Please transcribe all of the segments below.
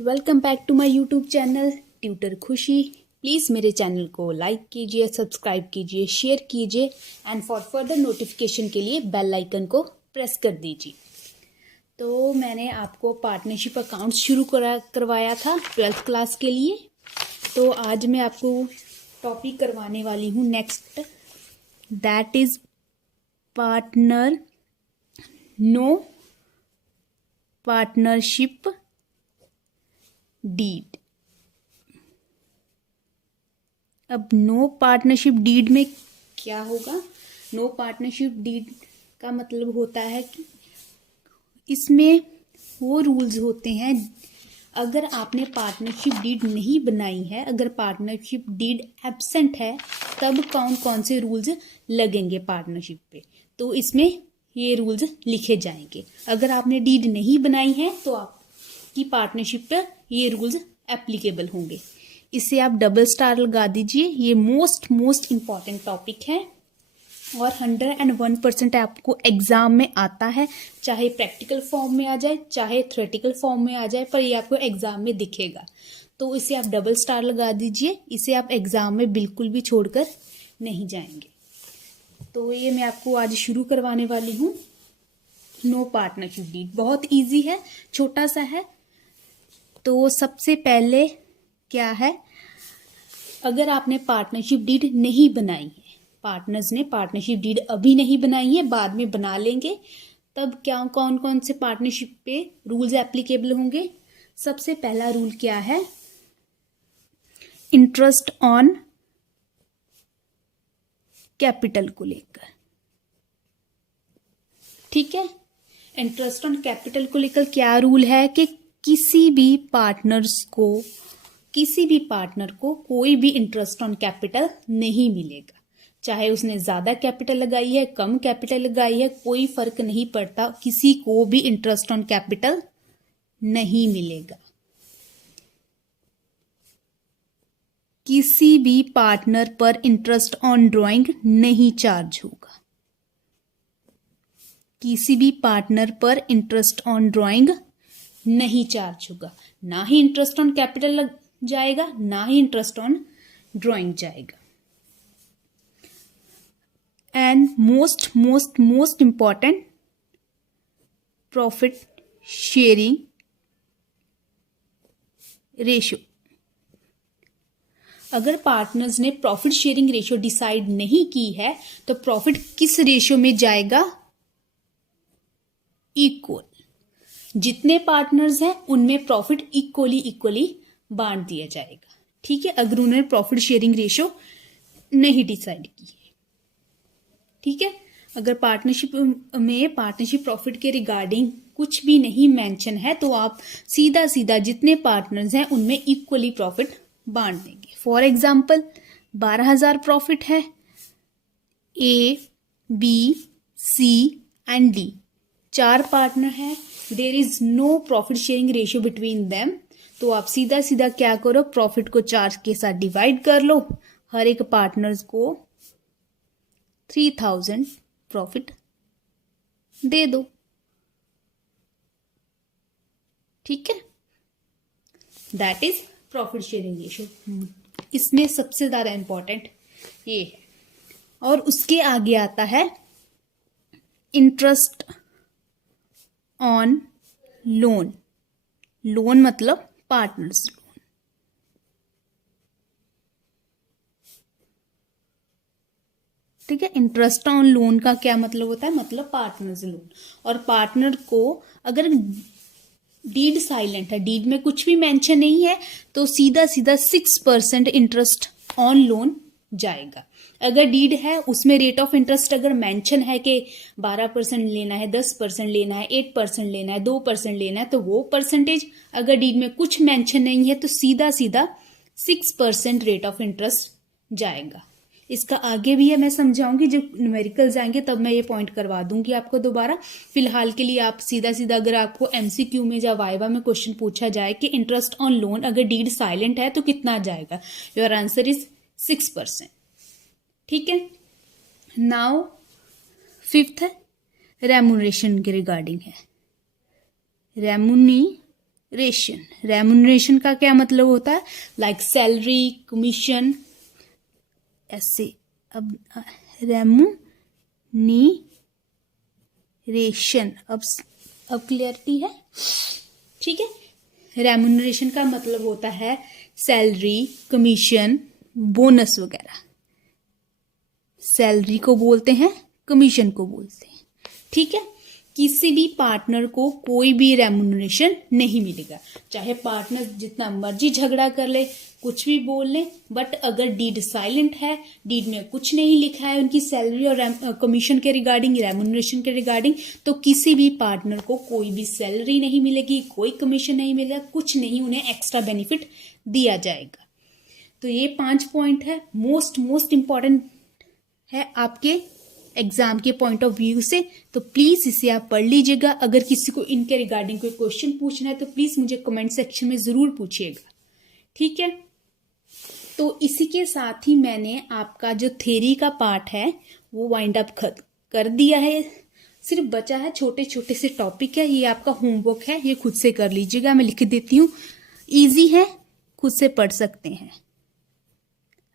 Welcome back to my YouTube channel tutor Khushi. Please मेरे channel को like कीजिए, subscribe कीजिए, शेयर कीजिए एंड फॉर फर्दर नोटिफिकेशन के लिए बेल आइकन को प्रेस कर दीजिए। तो मैंने आपको पार्टनरशिप अकाउंट शुरू करवाया था 12th क्लास के लिए। तो आज मैं आपको टॉपिक करवाने वाली हूँ next, that is partner no partnership deed. अब नो पार्टनरशिप डीड में क्या होगा? नो पार्टनरशिप डीड का मतलब होता है कि इसमें वो रूल्स होते हैं, अगर आपने पार्टनरशिप डीड नहीं बनाई है, अगर पार्टनरशिप डीड एब्सेंट है, तब कौन कौन से रूल्स लगेंगे पार्टनरशिप पे। तो इसमें ये रूल्स लिखे जाएंगे। अगर आपने डीड नहीं बनाई है तो आपकी पार्टनरशिप पे ये रूल्स एप्लीकेबल होंगे। इसे आप डबल स्टार लगा दीजिए। ये मोस्ट इम्पॉर्टेंट टॉपिक है और 101% आपको एग्जाम में आता है, चाहे प्रैक्टिकल फॉर्म में आ जाए चाहे थ्योरेटिकल फॉर्म में आ जाए, पर ये आपको एग्जाम में दिखेगा। तो इसे आप डबल स्टार लगा दीजिए। इसे आप एग्जाम में बिल्कुल भी छोड़कर नहीं जाएंगे। तो ये मैं आपको आज शुरू करवाने वाली हूँ। नो पार्टनरशिप डीड बहुत इजी है, छोटा सा है। तो सबसे पहले क्या है, अगर आपने पार्टनरशिप डीड नहीं बनाई है, पार्टनर्स ने पार्टनरशिप डीड अभी नहीं बनाई है, बाद में बना लेंगे, तब क्या कौन कौन से पार्टनरशिप पे रूल्स एप्लीकेबल होंगे? सबसे पहला रूल क्या है? इंटरेस्ट ऑन कैपिटल को लेकर। ठीक है, इंटरेस्ट ऑन कैपिटल को लेकर क्या रूल है कि किसी भी पार्टनर को कोई भी इंटरेस्ट ऑन कैपिटल नहीं मिलेगा। चाहे उसने ज्यादा कैपिटल लगाई है, कम कैपिटल लगाई है, कोई फर्क नहीं पड़ता, किसी को भी इंटरेस्ट ऑन कैपिटल नहीं मिलेगा। किसी भी पार्टनर पर इंटरेस्ट ऑन ड्राइंग नहीं चार्ज होगा। किसी भी पार्टनर पर इंटरेस्ट ऑन ड्राइंग नहीं चार्ज होगा। ना ही इंटरेस्ट ऑन कैपिटल जाएगा, ना ही इंटरेस्ट ऑन ड्राइंग जाएगा। And most important, profit sharing ratio. अगर पार्टनर्स ने प्रॉफिट शेयरिंग रेशियो डिसाइड नहीं की है तो प्रॉफिट किस रेशियो में जाएगा? इक्वल। जितने पार्टनर्स हैं उनमें प्रॉफिट इक्वली बांट दिया जाएगा। ठीक है, अगर उन्होंने प्रॉफिट शेयरिंग रेशियो नहीं डिसाइड की है। ठीक है, अगर पार्टनरशिप में पार्टनरशिप प्रॉफिट के रिगार्डिंग कुछ भी नहीं मेंशन है तो आप सीधा जितने पार्टनर्स हैं उनमें इक्वली प्रॉफिट बांट देंगे। फॉर एग्जाम्पल 12,000 प्रॉफिट है, A, B, C and D, 4 partner है, there is no profit sharing ratio between them. तो आप सीधा क्या करो, प्रॉफिट को 4 के साथ डिवाइड कर लो, हर एक पार्टनर्स को 3,000 प्रॉफिट दे दो। ठीक है, that is profit sharing ratio. इसमें सबसे ज्यादा इंपॉर्टेंट ये है। और उसके आगे आता है इंटरेस्ट ऑन लोन। लोन मतलब पार्टनर्स लोन। ठीक है, इंटरेस्ट ऑन लोन का क्या मतलब होता है? मतलब पार्टनर्स लोन। और पार्टनर को अगर डीड साइलेंट है, डीड में कुछ भी मेंशन नहीं है, तो सीधा 6% इंटरेस्ट ऑन लोन जाएगा। अगर डीड है उसमें रेट ऑफ इंटरेस्ट अगर मेंशन है कि 12% लेना है, 10% लेना है, 8% लेना है, 2% लेना है, तो वो परसेंटेज। अगर डीड में कुछ मेंशन नहीं है तो सीधा 6% रेट ऑफ इंटरेस्ट जाएगा। इसका आगे भी है, मैं समझाऊंगी, जब न्यूमेरिकल्स आएंगे तब मैं ये पॉइंट करवा दूंगी आपको दोबारा। फिलहाल के लिए आप सीधा अगर आपको एमसीक्यू में या वाइवा में क्वेश्चन पूछा जाए कि इंटरेस्ट ऑन लोन अगर डीड साइलेंट है तो कितना जाएगा, योर आंसर इज 6%। ठीक है, नाउ 5th है रेम्यूनरेशन के रिगार्डिंग है। रेमुनरेशन का क्या मतलब होता है? लाइक सैलरी, कमीशन, ऐसे। अब रेमुनरेशन, अब क्लियरिटी है? ठीक है। रेमुनरेशन का मतलब होता है सैलरी, कमीशन, बोनस वगैरह। सैलरी को बोलते हैं, कमीशन को बोलते हैं। ठीक है। किसी भी पार्टनर को कोई भी रेमुनरेशन नहीं मिलेगा, चाहे पार्टनर जितना मर्जी झगड़ा कर ले, कुछ भी बोल ले, बट अगर डीड साइलेंट है, डीड में कुछ नहीं लिखा है उनकी सैलरी और कमीशन के रिगार्डिंग, रेमुनरेशन के रिगार्डिंग, तो किसी भी पार्टनर को कोई भी सैलरी नहीं मिलेगी, कोई कमीशन नहीं मिलेगा, कुछ नहीं उन्हें एक्स्ट्रा बेनिफिट दिया जाएगा। तो ये 5 पॉइंट है, मोस्ट इंपॉर्टेंट है आपके एग्जाम के पॉइंट ऑफ व्यू से। तो प्लीज इसे आप पढ़ लीजिएगा। अगर किसी को इनके रिगार्डिंग कोई क्वेश्चन पूछना है तो प्लीज मुझे कमेंट सेक्शन में जरूर पूछिएगा। ठीक है। तो इसी के साथ ही मैंने आपका जो थ्योरी का पार्ट है वो वाइंड अप कर दिया है। सिर्फ बचा है छोटे छोटे से टॉपिक है, ये आपका होमवर्क है, ये खुद से कर लीजिएगा। मैं लिख देती हूँ, इजी है, खुद से पढ़ सकते हैं।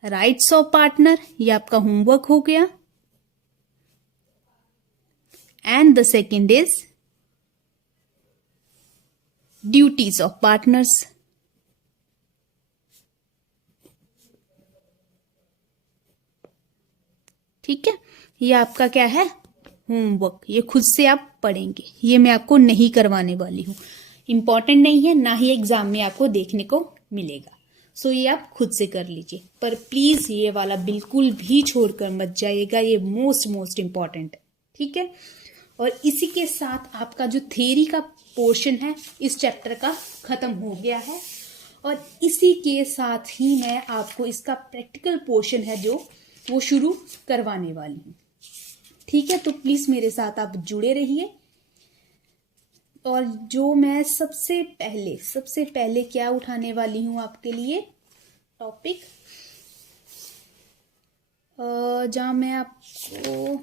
राइट्स ऑफ पार्टनर, ये आपका होमवर्क हो गया। And the second is duties of partners. ठीक है, ये आपका क्या है? होमवर्क। ये खुद से आप पढ़ेंगे, ये मैं आपको नहीं करवाने वाली हूँ, इंपॉर्टेंट नहीं है, ना ही एग्जाम में आपको देखने को मिलेगा। सो ये आप खुद से कर लीजिए, पर प्लीज ये वाला बिल्कुल भी छोड़कर मत जाइएगा, ये मोस्ट इंपॉर्टेंट है। ठीक है। और इसी के साथ आपका जो थ्योरी का पोर्शन है इस चैप्टर का खत्म हो गया है, और इसी के साथ ही मैं आपको इसका प्रैक्टिकल पोर्शन है जो वो शुरू करवाने वाली हूँ। ठीक है। तो प्लीज मेरे साथ आप जुड़े रहिए। और जो मैं सबसे पहले क्या उठाने वाली हूँ आपके लिए टॉपिक, जहाँ मैं आपको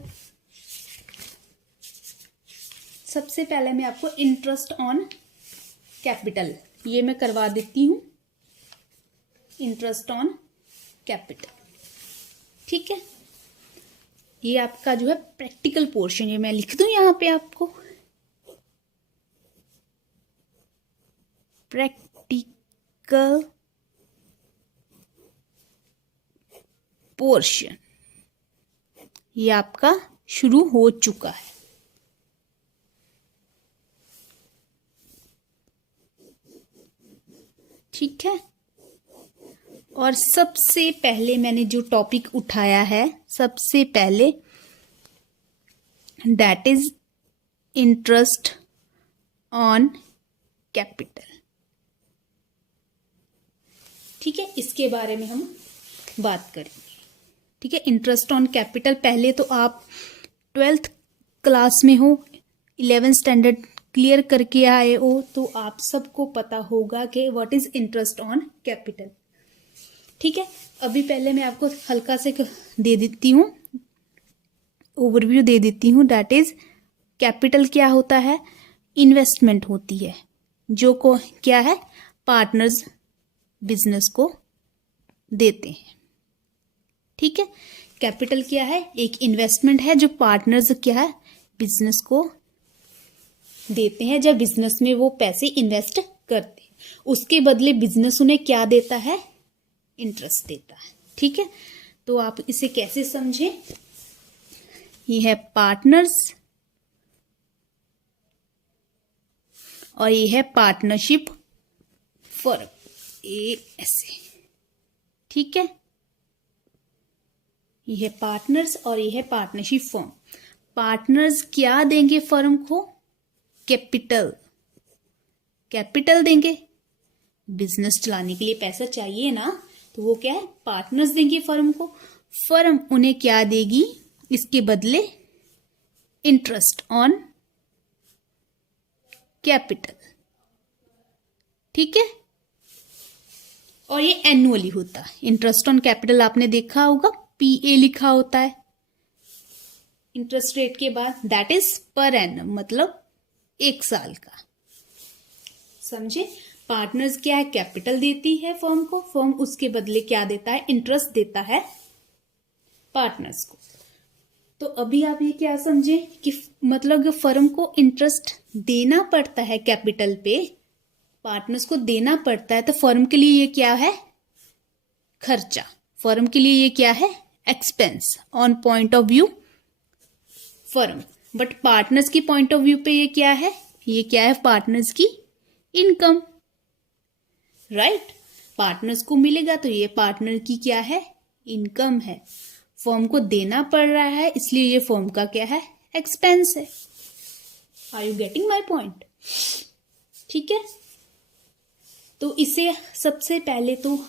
सबसे पहले मैं आपको इंटरेस्ट ऑन कैपिटल, ये मैं करवा देती हूँ, इंटरेस्ट ऑन कैपिटल। ठीक है। ये आपका जो है प्रैक्टिकल पोर्शन, ये मैं लिख दूं यहाँ पे आपको, प्रैक्टिकल पोर्शन, ये आपका शुरू हो चुका है। ठीक है। और सबसे पहले मैंने जो टॉपिक उठाया है, सबसे पहले that is interest on capital. ठीक है, इसके बारे में हम बात करेंगे। ठीक है। इंटरेस्ट ऑन कैपिटल, पहले तो आप 12th क्लास में हो, 11th स्टैंडर्ड क्लियर करके आए हो, तो आप सबको पता होगा कि what is interest on capital. ठीक है। अभी पहले मैं आपको हल्का से दे देती हूँ, ओवरव्यू दे देती हूँ। दैट इज कैपिटल क्या होता है? इन्वेस्टमेंट होती है जो को क्या है, पार्टनर्स बिजनेस को देते हैं। ठीक है। कैपिटल क्या है? एक इन्वेस्टमेंट है जो पार्टनर्स क्या है, बिजनेस को देते हैं। जब बिजनेस में वो पैसे इन्वेस्ट करते हैं, उसके बदले बिजनेस उन्हें क्या देता है? इंटरेस्ट देता है। ठीक है। तो आप इसे कैसे समझें? ये है पार्टनर्स और ये है पार्टनरशिप फर्म, ये ऐसे। ठीक है। ये है पार्टनर्स और ये है पार्टनरशिप फर्म। पार्टनर्स क्या देंगे फर्म को? कैपिटल देंगे। बिजनेस चलाने के लिए पैसा चाहिए ना, तो वो क्या है? पार्टनर्स देंगे फर्म को। फर्म उन्हें क्या देगी इसके बदले? Interest on capital. ठीक है। और ये एनुअली होता है। इंटरेस्ट ऑन कैपिटल आपने देखा होगा, PA लिखा होता है इंटरेस्ट रेट के बाद, दैट इज पर एनम, मतलब 1 साल का। समझे? पार्टनर्स क्या है, कैपिटल देती है फर्म को, फर्म उसके बदले क्या देता है, इंटरेस्ट देता है पार्टनर्स को। तो अभी आप ये क्या समझे कि मतलब फर्म को इंटरेस्ट देना पड़ता है कैपिटल पे, पार्टनर्स को देना पड़ता है, तो फर्म के लिए ये क्या है, खर्चा। फर्म के लिए ये क्या है, expense on point of view firm. But partners की पॉइंट ऑफ व्यू पे ये क्या है, ये क्या है, पार्टनर्स की इनकम, राइट। पार्टनर्स को मिलेगा तो ये पार्टनर की क्या है, इनकम है। फर्म को देना पड़ रहा है इसलिए ये फर्म का क्या है, एक्सपेंस है। Are you getting my point? ठीक है, तो इसे सबसे पहले तो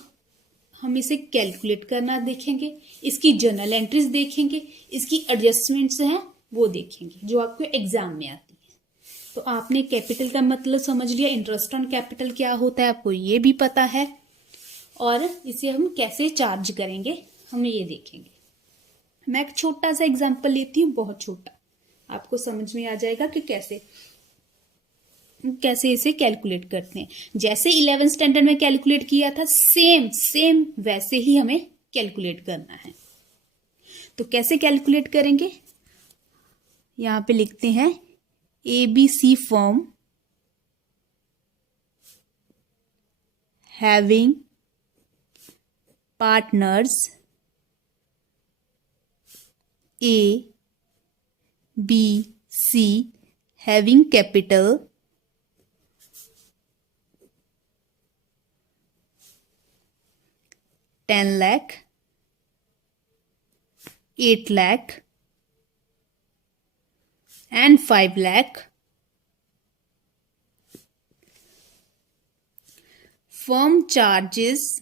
हम इसे कैलकुलेट करना देखेंगे, इसकी जर्नल एंट्रीज देखेंगे, इसकी एडजस्टमेंट्स हैं वो देखेंगे जो आपको एग्जाम में आती है। तो आपने कैपिटल का मतलब समझ लिया, इंटरेस्ट ऑन कैपिटल क्या होता है आपको ये भी पता है, और इसे हम कैसे चार्ज करेंगे हम ये देखेंगे। मैं एक छोटा सा एग्जांपल लेती हूँ, बहुत छोटा, आपको समझ में आ जाएगा कि कैसे इसे कैलकुलेट करते हैं। जैसे 11th स्टैंडर्ड में कैलकुलेट किया था, सेम वैसे ही हमें कैलकुलेट करना है। तो कैसे कैलकुलेट करेंगे, यहां पे लिखते हैं ABC firm having partners A, B, C having capital $10 lakh, $8 lakh and $5 lakh. Firm charges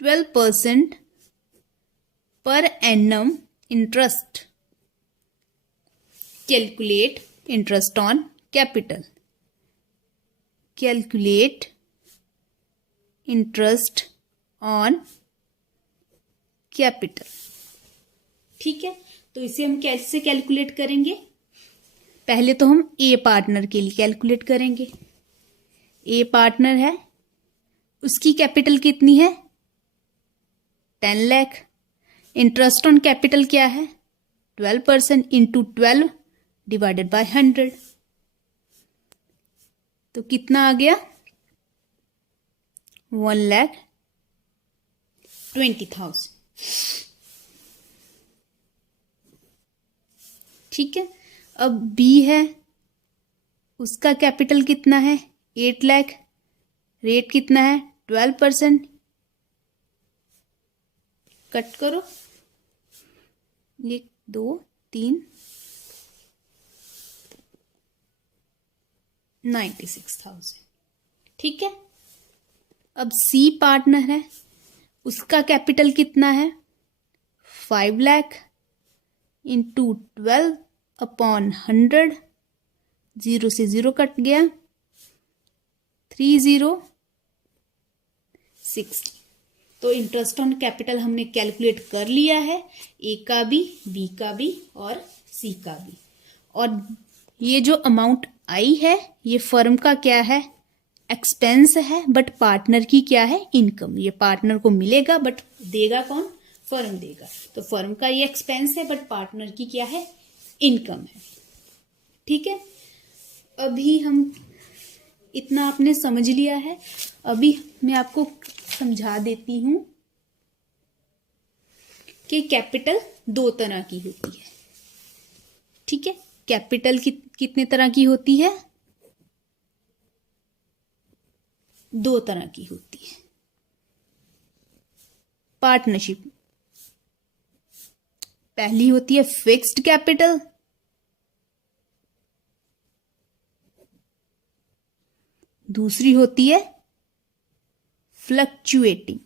12% per annum interest. Calculate interest on capital. Calculate interest on capital. ठीक है, तो इसे हम कैसे कैलकुलेट करेंगे, पहले तो हम ए पार्टनर के लिए कैलकुलेट करेंगे। ए पार्टनर है, उसकी कैपिटल कितनी है, 10 लाख। इंटरेस्ट ऑन कैपिटल क्या है, 12% इंटू 12 डिवाइडेड बाय 100, तो कितना आ गया, 1,20,000। ठीक है, अब बी है, उसका कैपिटल कितना है, 8 लाख, रेट कितना है, 12%, कट करो, 1 2 3 96,000। ठीक है, अब सी पार्टनर है, उसका कैपिटल कितना है, 5 लाख इंटू 12/100, 0 से 0 कट गया, 3060। तो इंटरेस्ट ऑन कैपिटल हमने कैलकुलेट कर लिया है, ए का भी, बी का भी और सी का भी। और ये जो अमाउंट आई है ये फर्म का क्या है, एक्सपेंस है, बट पार्टनर की क्या है, इनकम। ये पार्टनर को मिलेगा बट देगा कौन, फर्म देगा। तो फर्म का ये एक्सपेंस है बट पार्टनर की क्या है, इनकम है। ठीक है, अभी हम इतना आपने समझ लिया है। अभी मैं आपको समझा देती हूं कि कैपिटल 2 तरह की होती है। ठीक है, कैपिटल कितने तरह की होती है, 2 तरह की होती है। पार्टनरशिप, पहली होती है फिक्स्ड कैपिटल, दूसरी होती है फ्लक्चुएटिंग।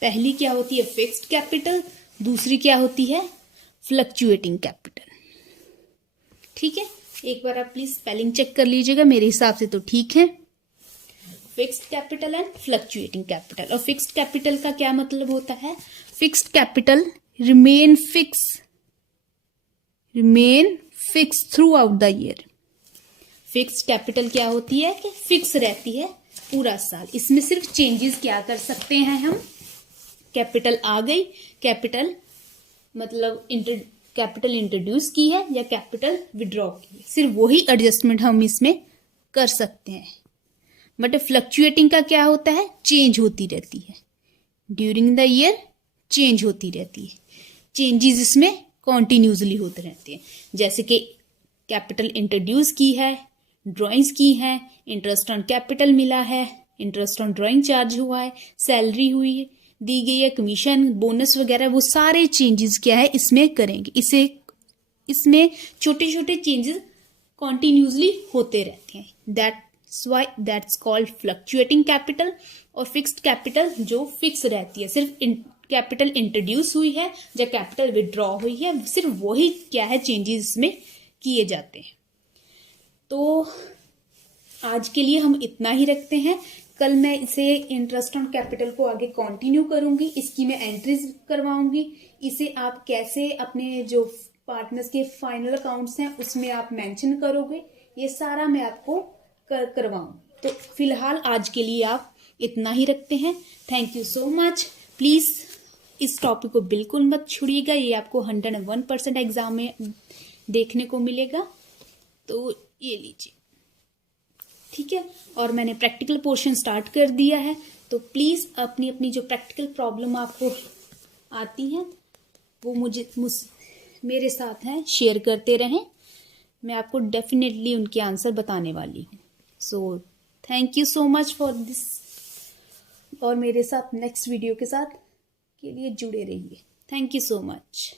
पहली क्या होती है, फिक्स्ड कैपिटल, दूसरी क्या होती है, फ्लक्चुएटिंग कैपिटल। ठीक है, एक बार आप प्लीज स्पेलिंग चेक कर लीजिएगा, मेरे हिसाब से तो ठीक है। Fixed capital and fluctuating capital. और फिक्स्ड कैपिटल का क्या मतलब होता है? Fixed capital remain fix through out the year. Fixed capital क्या होती है कि फिक्स रहती है पूरा साल। इसमें सिर्फ चेंजेस क्या कर सकते हैं हम? कैपिटल आ गई, कैपिटल मतलब कैपिटल इंट्रोड्यूस की है या कैपिटल विड्रॉ की है, सिर्फ वही एडजस्टमेंट हम इसमें कर सकते हैं। बट फ्लक्चुएटिंग का क्या होता है? चेंज होती रहती है ड्यूरिंग द ईयर, चेंज होती रहती है। चेंजेस इसमें कॉन्टिन्यूसली होते रहते हैं। जैसे कि कैपिटल इंट्रोड्यूस की है, ड्राइंग्स की है, इंटरेस्ट ऑन कैपिटल मिला है, इंटरेस्ट ऑन ड्राइंग चार्ज हुआ है, सैलरी हुई है, दी गई है, कमीशन, बोनस वगैरह, वो सारे चेंजेस क्या है इसमें करेंगे। इसमें छोटे छोटे चेंजेस कॉन्टिन्यूसली होते रहते हैं। That's called fluctuating capital. और फिक्स्ड कैपिटल जो फिक्स रहती है, सिर्फ कैपिटल इंट्रोड्यूस हुई है या कैपिटल विड्रॉ हुई है, सिर्फ वही क्या है चेंजेस इसमें किए जाते हैं। तो आज के लिए हम इतना ही रखते हैं। कल मैं इसे इंटरेस्ट ऑन कैपिटल को आगे कंटिन्यू करूंगी, इसकी मैं एंट्रीज करवाऊंगी। इसे आप कैसे अपने जो पार्टनर्स के फाइनल अकाउंट्स हैं उसमें आप मेंशन करोगे, ये सारा मैं आपको करवाऊंगी। तो फिलहाल आज के लिए आप इतना ही रखते हैं। Thank you so much. Please इस टॉपिक को बिल्कुल मत छोड़िएगा, ये आपको 101% एग्जाम में देखने को मिलेगा। तो ये लीजिए, ठीक है। और मैंने प्रैक्टिकल पोर्शन स्टार्ट कर दिया है, तो प्लीज अपनी अपनी जो प्रैक्टिकल प्रॉब्लम आपको आती हैं वो मेरे साथ हैं शेयर करते रहें। मैं आपको डेफिनेटली उनके आंसर बताने वाली हूँ। So thank you so much for this. और मेरे साथ नेक्स्ट वीडियो के साथ के लिए जुड़े रहिए। Thank you so much.